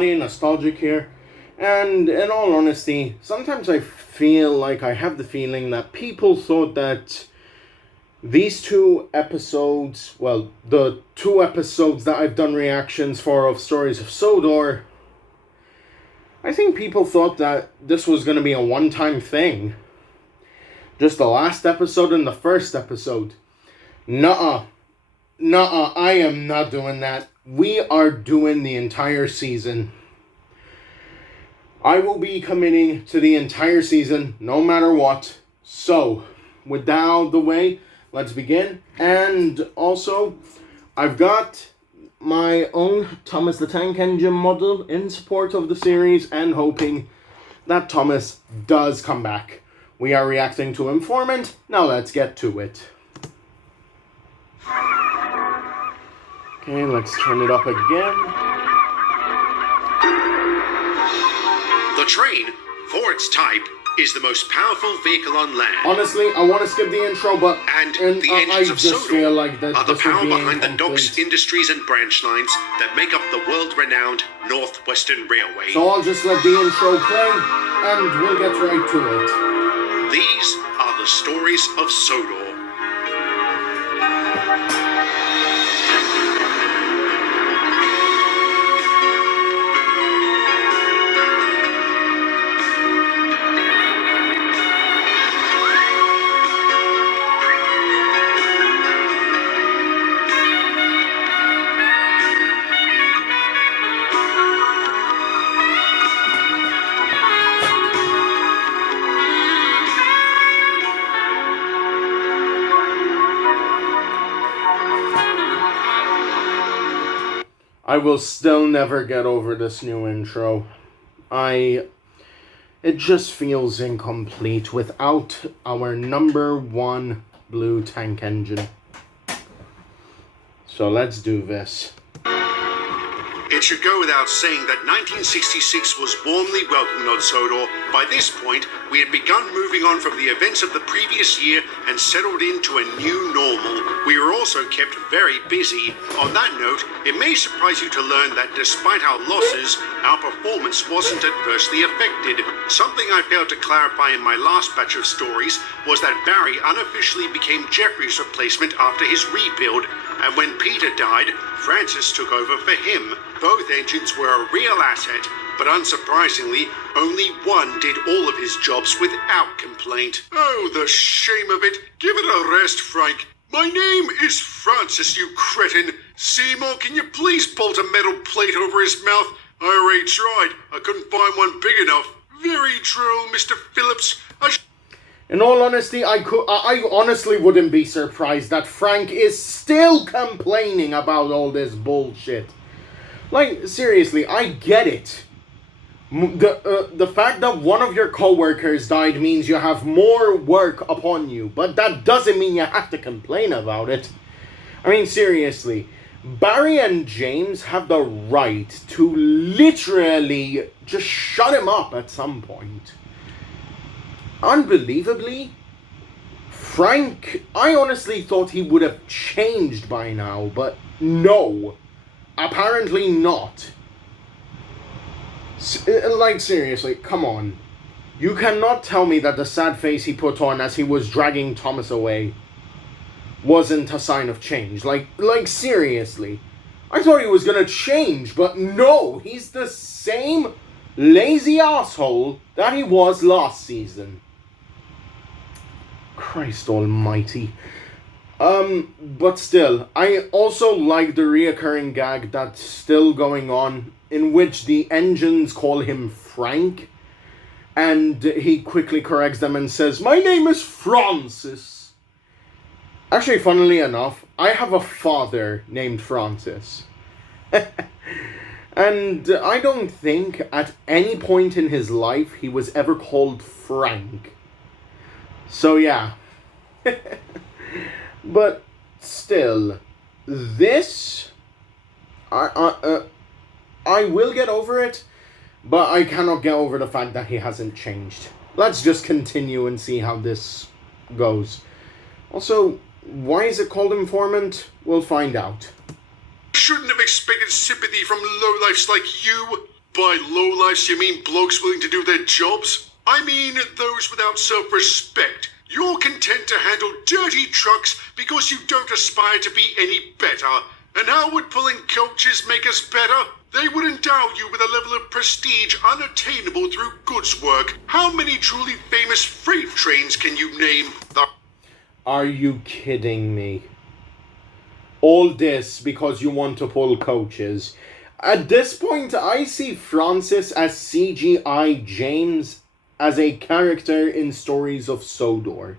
everybody, nostalgic here. And in all honesty, sometimes I feel like I have the feeling that people thought that these two episodes, well, the two episodes that I've done reactions for of Stories of Sodor, I think people thought that this was going to be a one-time thing. Just the last episode and the first episode. Nuh-uh, I am not doing that. We are doing the entire season. I will be committing to the entire season, no matter what. So, with that out of the way, let's begin. And also, I've got my own Thomas the Tank Engine model in support of the series and hoping that Thomas does come back. We are reacting to Informant. Now let's get to it. Okay, let's turn it up again. The train, for its type, is the most powerful vehicle on land. Honestly, I want to skip the intro, but and the engines of Sodor feel like that are the power behind incomplete. the docks, industries, and branch lines that make up the world-renowned Northwestern Railway. So I'll just let the intro play, and we'll get right to it. These are the stories of Sodor. I will still never get over this new intro. It just feels incomplete without our number one blue tank engine. So let's do this. It should go without saying that 1966 was warmly welcomed on Sodor. By this point, we had begun moving on from the events of the previous year and settled into a new normal. We were also kept very busy. On that note, it may surprise you to learn that despite our losses, our performance wasn't adversely affected. Something I failed to clarify in my last batch of stories was that Barry unofficially became Jeffrey's replacement after his rebuild, and when Peter died, Francis took over for him. Both engines were a real asset, but unsurprisingly, only one did all of his jobs without complaint. Oh, the shame of it. Give it a rest, Frank. My name is Francis, you cretin. Seymour, can you please bolt a metal plate over his mouth? I already tried. I couldn't find one big enough. Very true, Mr. Phillips. In all honesty, I honestly wouldn't be surprised that Frank is still complaining about all this bullshit. Like, seriously, I get it. The fact that one of your co-workers died means you have more work upon you, but that doesn't mean you have to complain about it. I mean, seriously, Barry and James have the right to literally just shut him up at some point. Unbelievably, Frank, I honestly thought he would have changed by now, but no, apparently not. Like, seriously, come on. You cannot tell me that the sad face he put on as he was dragging Thomas away wasn't a sign of change. Like, seriously. I thought he was gonna change, but no, he's the same lazy asshole that he was last season. Christ almighty. But still, I also like the reoccurring gag that's still going on, in which the engines call him Frank, and he quickly corrects them and says, "My name is Francis." Actually, funnily enough, I have a father named Francis. And I don't think at any point in his life he was ever called Frank. So yeah. But still, this, I will get over it, but I cannot get over the fact that he hasn't changed. Let's just continue and see how this goes. Also, why is it called Informant? We'll find out. Shouldn't have expected sympathy from lowlifes like you. By lowlifes, you mean blokes willing to do their jobs? I mean those without self-respect. You're content to handle dirty trucks because you don't aspire to be any better. And how would pulling coaches make us better? They would endow you with a level of prestige unattainable through goods work. How many truly famous freight trains can you name? Are you kidding me? All this because you want to pull coaches. At this point, I see Francis as CGI James as a character in Stories of Sodor.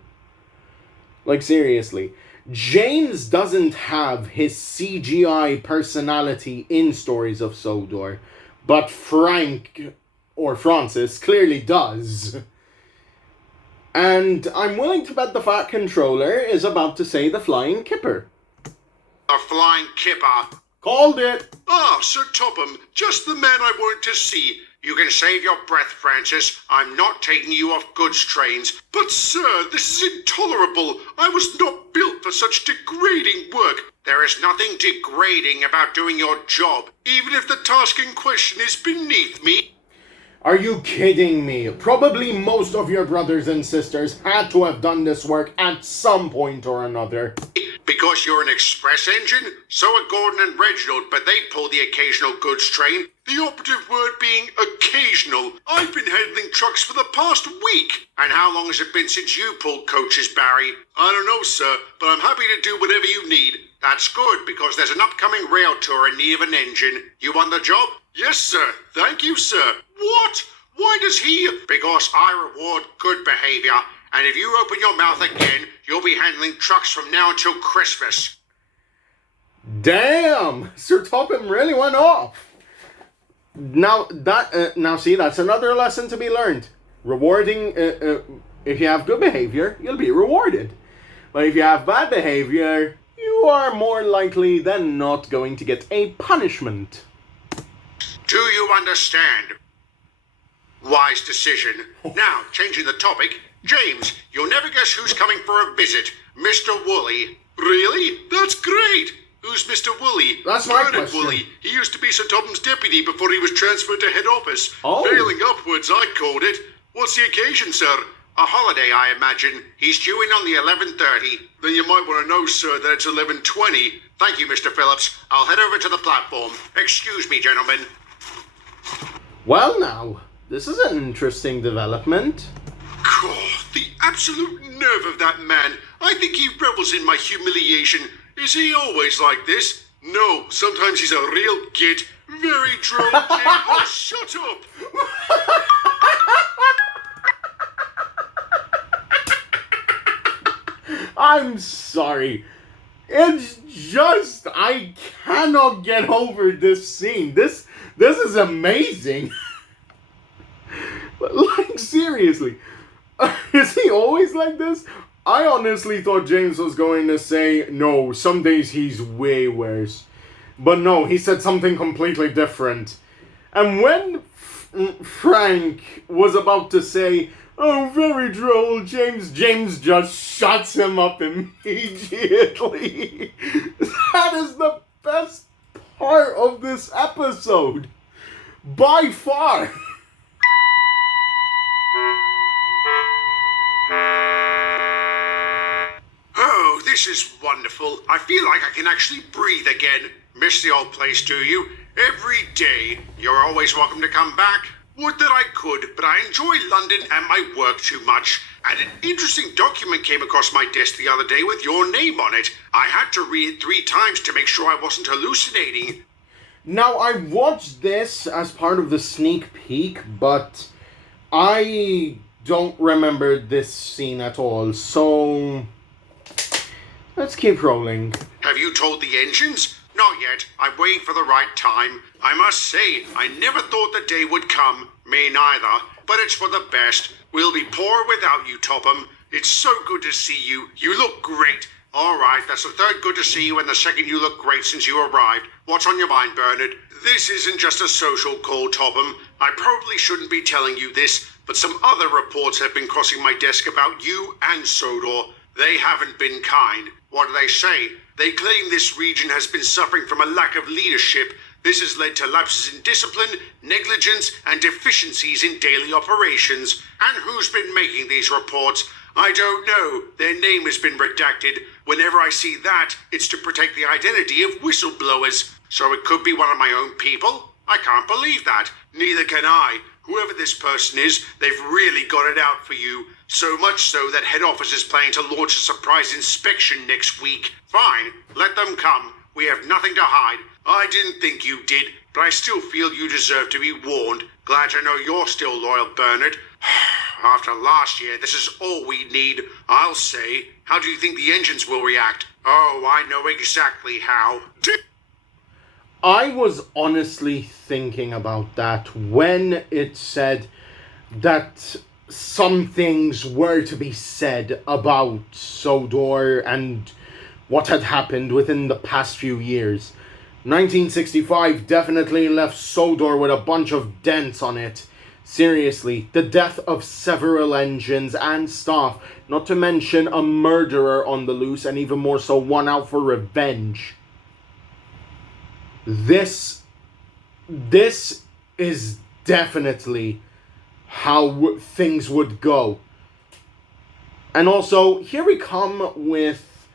Like, seriously. James doesn't have his CGI personality in Stories of Sodor, but Frank, or Francis, clearly does. And I'm willing to bet the Fat Controller is about to say the Flying Kipper. A flying kipper. Called it! Ah, Sir Topham, just the man I wanted to see. You can save your breath, Francis. I'm not taking you off goods trains. But, sir, this is intolerable. I was not built for such degrading work. There is nothing degrading about doing your job, even if the task in question is beneath me. Are you kidding me? Probably most of your brothers and sisters had to have done this work at some point or another. Because you're an express engine? So are Gordon and Reginald, but they pull the occasional goods train. The operative word being occasional. I've been handling trucks for the past week. And how long has it been since you pulled coaches, Barry? I don't know, sir, but I'm happy to do whatever you need. That's good, because there's an upcoming rail tour in need of an engine. You want the job? Yes, sir. Thank you, sir. What? Why does he? Because I reward good behavior. And if you open your mouth again, you'll be handling trucks from now until Christmas. Damn! Sir Topham really went off. Now see, that's another lesson to be learned. Rewarding, if you have good behavior, you'll be rewarded. But if you have bad behavior, you are more likely than not going to get a punishment. Do you understand? Wise decision. Now, changing the topic. James, you'll never guess who's coming for a visit. Mr. Woolley. Really? That's great. Who's Mr. Woolley? That's my Bernard question. Woolley. He used to be Sir Topham's deputy before he was transferred to head office. Oh. Failing upwards, I called it. What's the occasion, sir? A holiday, I imagine. He's due in on the 11:30. Then you might want to know, sir, that it's 11:20. Thank you, Mr. Phillips. I'll head over to the platform. Excuse me, gentlemen. Well now, this is an interesting development. God, the absolute nerve of that man. I think he revels in my humiliation. Is he always like this? No, sometimes he's a real git. Very droll git. Oh, shut up! I'm sorry. It's just, I cannot get over this scene. This is amazing. Like, seriously. Is he always like this? I honestly thought James was going to say, no, some days he's way worse. But no, he said something completely different. And when Frank was about to say, oh, very droll, James just shuts him up immediately. That is the best part of this episode. By far. Oh, this is wonderful. I feel like I can actually breathe again. Miss the old place, do you? Every day. You're always welcome to come back. Would that I could, but I enjoy London and my work too much. And an interesting document came across my desk the other day with your name on it. I had to read it 3 times to make sure I wasn't hallucinating. Now, I watched this as part of the sneak peek, but I don't remember this scene at all, so let's keep rolling. Have you told the engines? Not yet. I'm waiting for the right time. I must say, I never thought the day would come. Me neither. But it's for the best. We'll be poor without you, Topham. It's so good to see you. You look great. All right, that's the 3rd good to see you and the 2nd you look great since you arrived. What's on your mind, Bernard? This isn't just a social call, Topham. I probably shouldn't be telling you this, but some other reports have been crossing my desk about you and Sodor. They haven't been kind. What do they say? They claim this region has been suffering from a lack of leadership. This has led to lapses in discipline, negligence, and deficiencies in daily operations. And who's been making these reports? I don't know. Their name has been redacted. Whenever I see that, it's to protect the identity of whistleblowers. So it could be one of my own people? I can't believe that. Neither can I. Whoever this person is, they've really got it out for you. So much so that head office is planning to launch a surprise inspection next week. Fine, let them come. We have nothing to hide. I didn't think you did, but I still feel you deserve to be warned. Glad to know you're still loyal, Bernard. After last year, this is all we need, I'll say. How do you think the engines will react? Oh, I know exactly how. I was honestly thinking about that when it said that some things were to be said about Sodor and what had happened within the past few years. 1965 definitely left Sodor with a bunch of dents on it. Seriously, the death of several engines and staff, not to mention a murderer on the loose, and even more so one out for revenge. This is definitely how things would go. And also, here we come with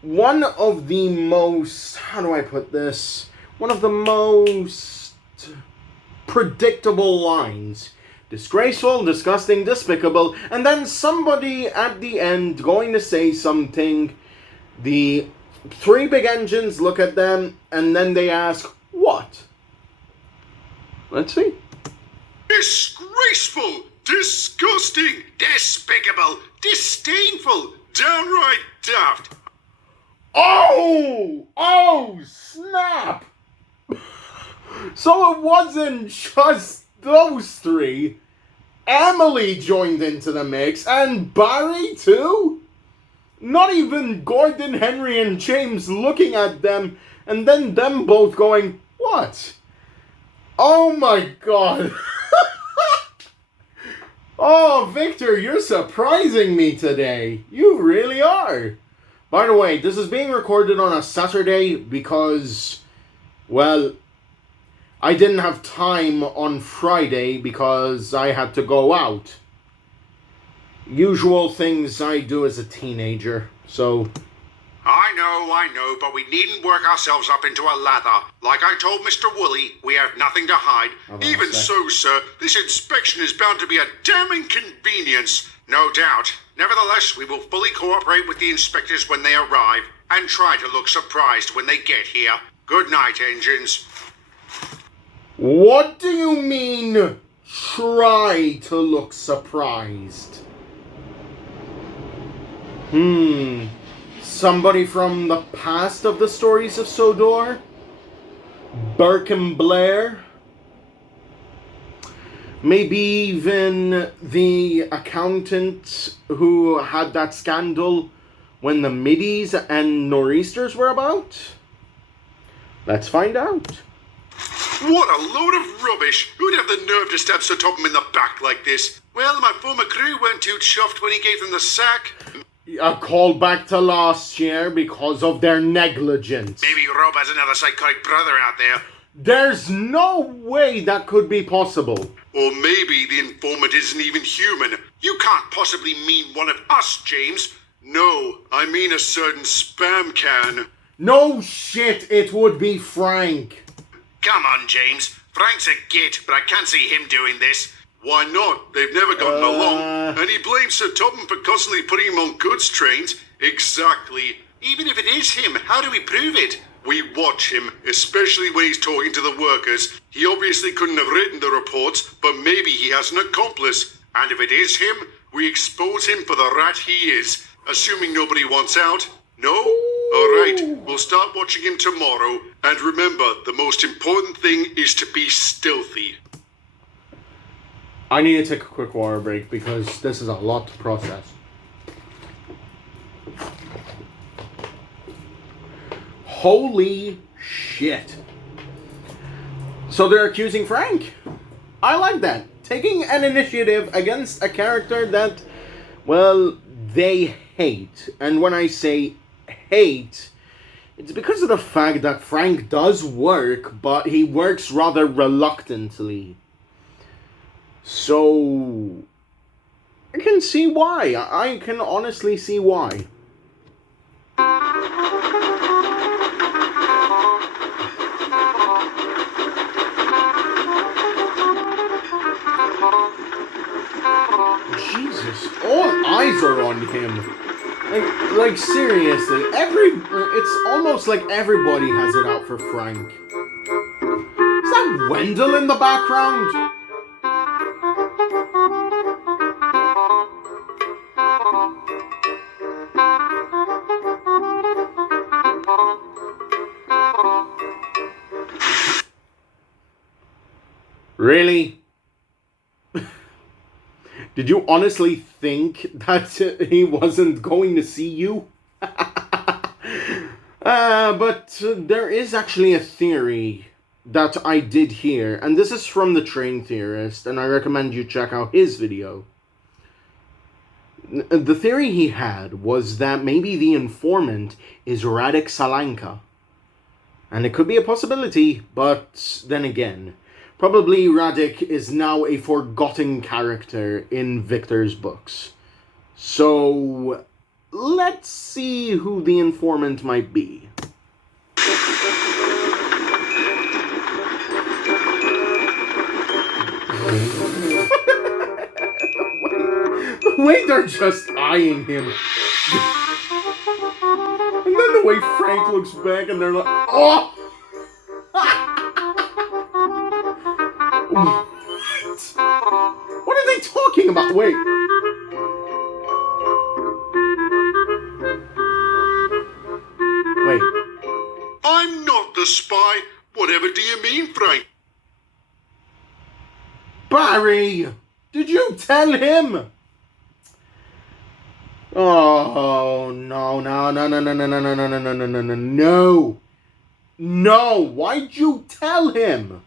one of the most, how do I put this? One of the most predictable lines. Disgraceful, disgusting, despicable, and then somebody at the end going to say something. The three big engines look at them, and then they ask, what? Let's see. Disgraceful, disgusting, despicable, disdainful, downright daft. Oh, snap! So it wasn't just those three. Emily joined into the mix, and Barry too? Not even Gordon, Henry, and James looking at them, and then them both going, what? Oh my god. Oh, Victor, you're surprising me today. You really are. By the way, this is being recorded on a Saturday because, well, I didn't have time on Friday because I had to go out. Usual things I do as a teenager, so... I know, but we needn't work ourselves up into a lather. Like I told Mr. Woolley, we have nothing to hide. Even so, sir, this inspection is bound to be a damn inconvenience. No doubt. Nevertheless, we will fully cooperate with the inspectors when they arrive, and try to look surprised when they get here. Good night, engines. What do you mean, try to look surprised? Somebody from the past of the Stories of Sodor? Burke and Blair? Maybe even the accountant who had that scandal when the middies and nor'easters were about? Let's find out. What a load of rubbish! Who'd have the nerve to stab Sir Topham in the back like this? Well, my former crew weren't too chuffed when he gave them the sack. A call back to last year because of their negligence. Maybe Rob has another psychotic brother out there. There's no way that could be possible. Or maybe the informant isn't even human. You can't possibly mean one of us, James. No, I mean a certain spam can. No shit, it would be Frank. Come on, James. Frank's a git, but I can't see him doing this. Why not? They've never gotten along. And he blames Sir Topham for constantly putting him on goods trains. Exactly. Even if it is him, how do we prove it? We watch him, especially when he's talking to the workers. He obviously couldn't have written the reports, but maybe he has an accomplice. And if it is him, we expose him for the rat he is. Assuming nobody wants out. No? Alright, we'll start watching him tomorrow. And remember, the most important thing is to be stealthy. I need to take a quick water break because this is a lot to process. Holy shit. So they're accusing Frank. I like that. Taking an initiative against a character that, well, they hate. And when I say hate, It's because of the fact that Frank does work, but he works rather reluctantly. So, I can see why. I can honestly see why. Jesus, all eyes are on him. Like seriously, it's almost like everybody has it out for Frank. Is that Wendell in the background? Really? Did you honestly think that he wasn't going to see you? But there is actually a theory that I did hear, and this is from the Train Theorist, and I recommend you check out his video. The theory he had was that maybe the informant is Radek Salanka. And it could be a possibility, but then again, probably Radek is now a forgotten character in Victor's books. So, let's see who the informant might be. Wait, they're just eyeing him. And then the way Frank looks back and they're like, oh! What are they talking about? Wait. Wait. I'm not the spy. Whatever do you mean, Frank? Barry! Did you tell him? Oh, no. No, why'd you tell him?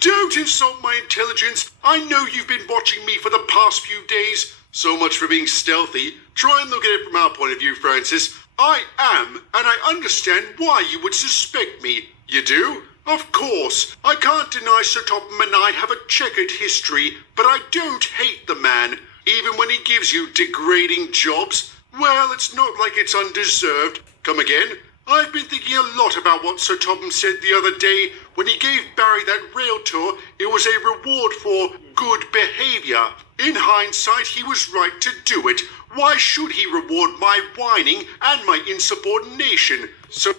Don't insult my intelligence. I know you've been watching me for the past few days. So much for being stealthy. Try and look at it from our point of view, Francis. I am, and I understand why you would suspect me. You do? Of course. I can't deny Sir Topham and I have a checkered history, but I don't hate the man. Even when he gives you degrading jobs, well, it's not like it's undeserved. Come again? I've been thinking a lot about what Sir Topham said the other day. When he gave Barry that rail tour, it was a reward for good behavior. In hindsight, he was right to do it. Why should he reward my whining and my insubordination? So...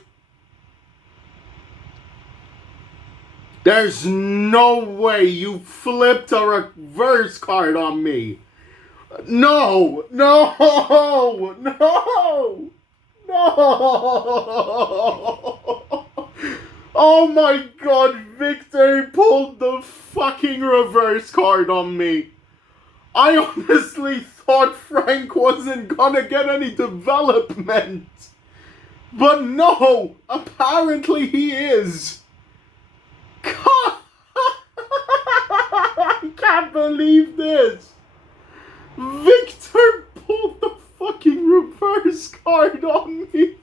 There's no way you flipped a reverse card on me. No! Oh my god, Victor pulled the fucking reverse card on me. I honestly thought Frank wasn't gonna get any development. But no, apparently he is. I can't believe this. Victor pulled the fucking reverse card on me.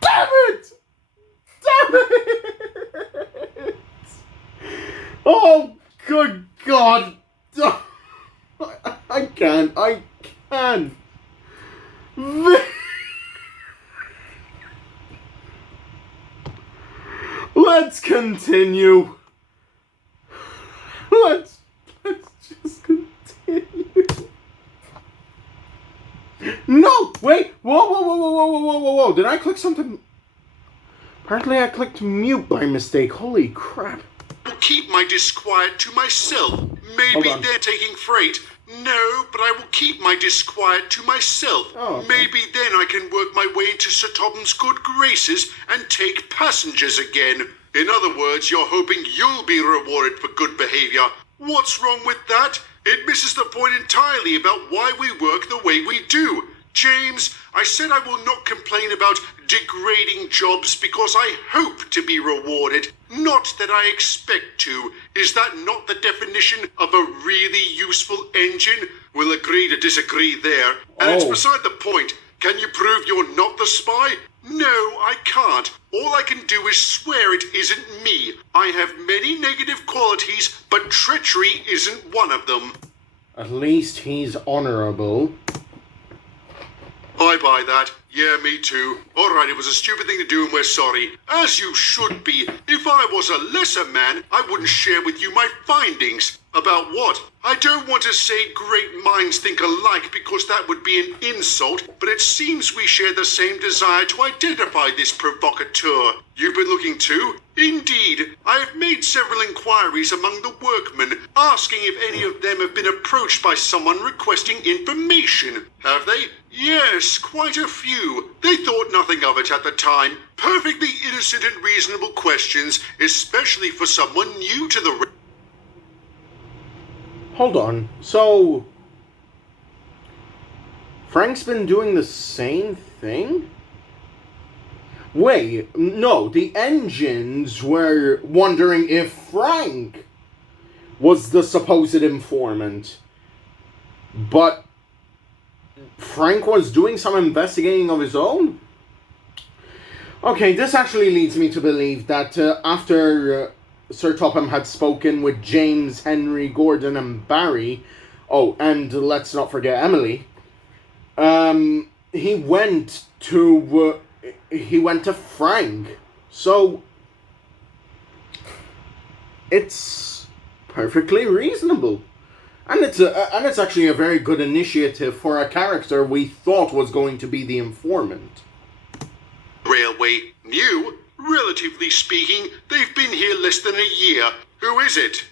Damn it! Oh, good God. I can't. Let's continue. Let's just continue. No! Wait! Whoa. Did I click something? Apparently I clicked mute by mistake. Holy crap. I'll keep my disquiet to myself. Maybe they're taking freight. No, but I will keep my disquiet to myself. Oh, okay. Maybe then I can work my way into Sir Topham's good graces and take passengers again. In other words, you're hoping you'll be rewarded for good behavior. What's wrong with that? It misses the point entirely about why we work the way we do. James, I said I will not complain about degrading jobs because I hope to be rewarded, not that I expect to. Is that not the definition of a really useful engine? We'll agree to disagree there. And it's beside the point. Can you prove you're not the spy? No, I can't. All I can do is swear it isn't me. I have many negative qualities, but treachery isn't one of them. At least he's honorable. I buy that. Yeah, me too. Alright, it was a stupid thing to do and we're sorry. As you should be. If I was a lesser man, I wouldn't share with you my findings. About what? I don't want to say great minds think alike because that would be an insult, but it seems we share the same desire to identify this provocateur. You've been looking too? Indeed. I have made several inquiries among the workmen, asking if any of them have been approached by someone requesting information. Have they? Yes, quite a few. They thought nothing of it at the time. Perfectly innocent and reasonable questions, especially for someone new to the... Hold on. So, Frank's been doing the same thing? Wait, no, the engines were wondering if Frank was the supposed informant. But Frank was doing some investigating of his own? Okay, this actually leads me to believe that after Sir Topham had spoken with James, Henry, Gordon, and Barry, oh, and let's not forget Emily, he went to Frank. So it's perfectly reasonable. And it's actually a very good initiative for a character we thought was going to be the informant. Railway. New? Relatively speaking, they've been here less than a year. Who is it?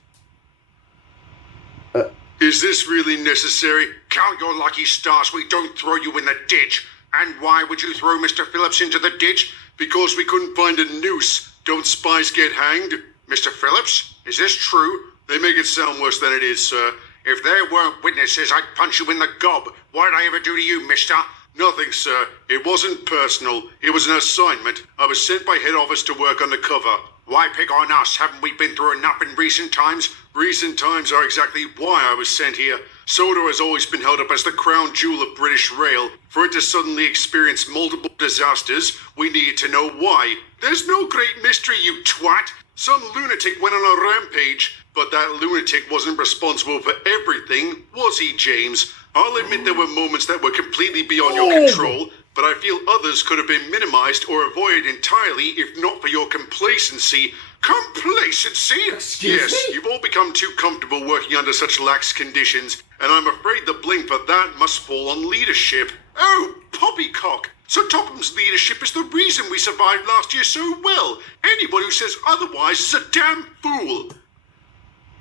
Is this really necessary? Count your lucky stars we don't throw you in the ditch. And why would you throw Mr. Phillips into the ditch? Because we couldn't find a noose. Don't spies get hanged? Mr. Phillips? Is this true? They make it sound worse than it is, sir. If there weren't witnesses, I'd punch you in the gob. What did I ever do to you, mister? Nothing, sir. It wasn't personal. It was an assignment. I was sent by head office to work undercover. Why pick on us? Haven't we been through enough in recent times? Recent times are exactly why I was sent here. Sodor has always been held up as the crown jewel of British rail. For it to suddenly experience multiple disasters, we needed to know why. There's no great mystery, you twat. Some lunatic went on a rampage. But that lunatic wasn't responsible for everything, was he, James? I'll admit there were moments that were completely beyond your control, but I feel others could have been minimized or avoided entirely if not for your complacency. Complacency? Excuse me? You've all become too comfortable working under such lax conditions, and I'm afraid the blame for that must fall on leadership. Oh, poppycock! So Topham's leadership is the reason we survived last year so well. Anyone who says otherwise is a damn fool.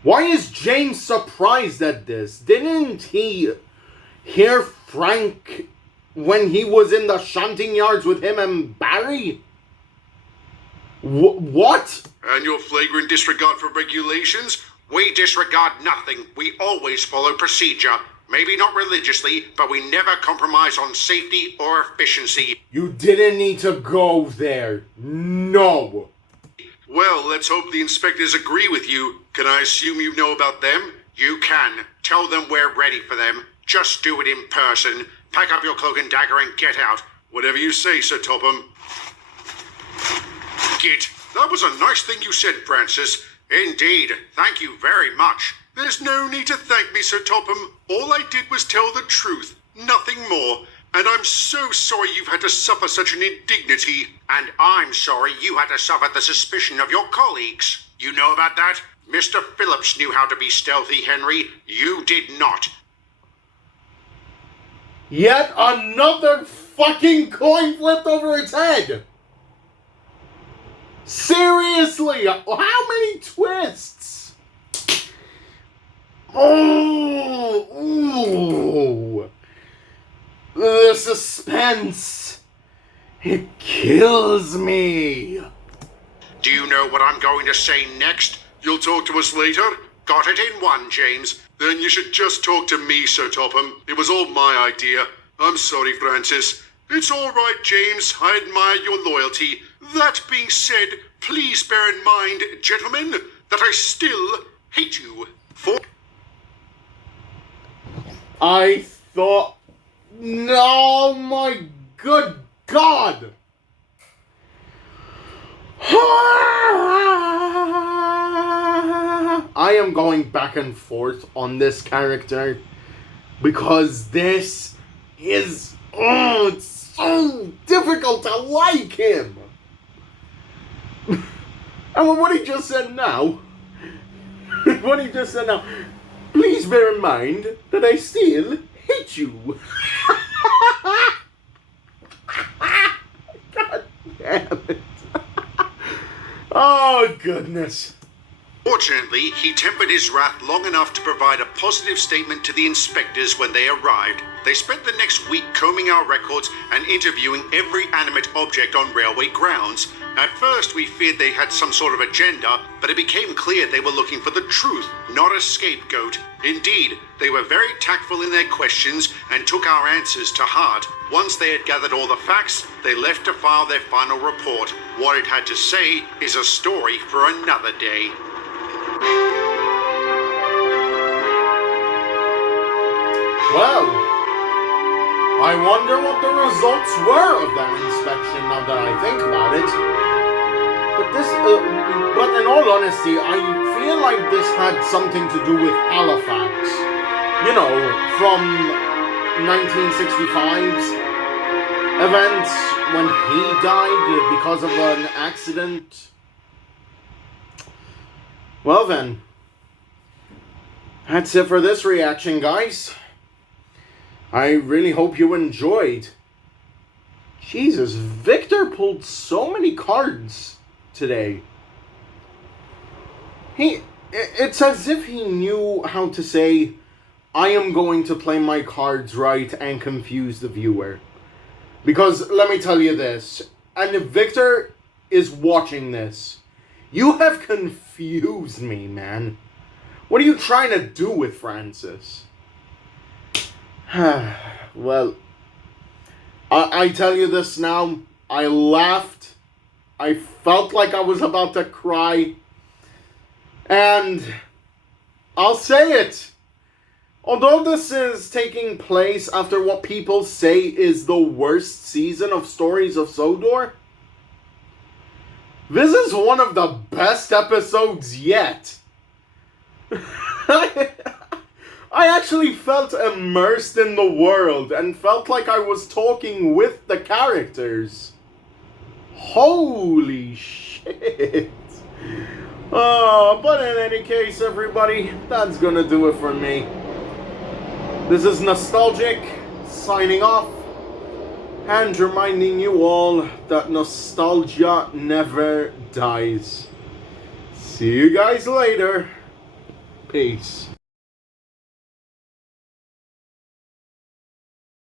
Why is James surprised at this? Didn't he hear Frank when he was in the shunting yards with him and Barry? What? And your flagrant disregard for regulations? We disregard nothing. We always follow procedure. Maybe not religiously, but we never compromise on safety or efficiency. You didn't need to go there. No. Well, let's hope the inspectors agree with you. Can I assume you know about them? You can. Tell them we're ready for them. Just do it in person. Pack up your cloak and dagger and get out. Whatever you say, Sir Topham. Git, that was a nice thing you said, Francis. Indeed. Thank you very much. There's no need to thank me, Sir Topham. All I did was tell the truth. Nothing more. And I'm so sorry you've had to suffer such an indignity. And I'm sorry you had to suffer the suspicion of your colleagues. You know about that? Mr. Phillips knew how to be stealthy, Henry. You did not. Yet another fucking coin flipped over its head! Seriously! How many twists? Oh! The suspense! It kills me! Do you know what I'm going to say next? You'll talk to us later? Got it in one, James. Then you should just talk to me, Sir Topham. It was all my idea. I'm sorry, Francis. It's all right, James. I admire your loyalty. That being said, please bear in mind, gentlemen, that I still hate you for... I thought... No, my good God! I am going back and forth on this character because this is... Oh, it's so difficult to like him! And what he just said now... What he just said now... Please bear in mind that I still hate you. God damn it. Oh, goodness. Fortunately, he tempered his wrath long enough to provide a positive statement to the inspectors when they arrived. They spent the next week combing our records and interviewing every animate object on railway grounds. At first, we feared they had some sort of agenda, but it became clear they were looking for the truth, not a scapegoat. Indeed, they were very tactful in their questions and took our answers to heart. Once they had gathered all the facts, they left to file their final report. What it had to say is a story for another day. Well, I wonder what the results were of that inspection now that I think about it. But in all honesty, I feel like this had something to do with Halifax. You know, from 1965's events when he died because of an accident. Well then, that's it for this reaction, guys. I really hope you enjoyed. Jesus, Victor pulled so many cards today. It's as if he knew how to say, I am going to play my cards right and confuse the viewer. Because, let me tell you this, and if Victor is watching this, you have confused me, man. What are you trying to do with Francis? Well, I tell you this now, I laughed, I felt like I was about to cry, and I'll say it. Although this is taking place after what people say is the worst season of Stories of Sodor, this is one of the best episodes yet. I actually felt immersed in the world and felt like I was talking with the characters. Holy shit. But in any case, everybody, that's gonna do it for me. This is Nostalgic, signing off, and reminding you all that nostalgia never dies. See you guys later. Peace.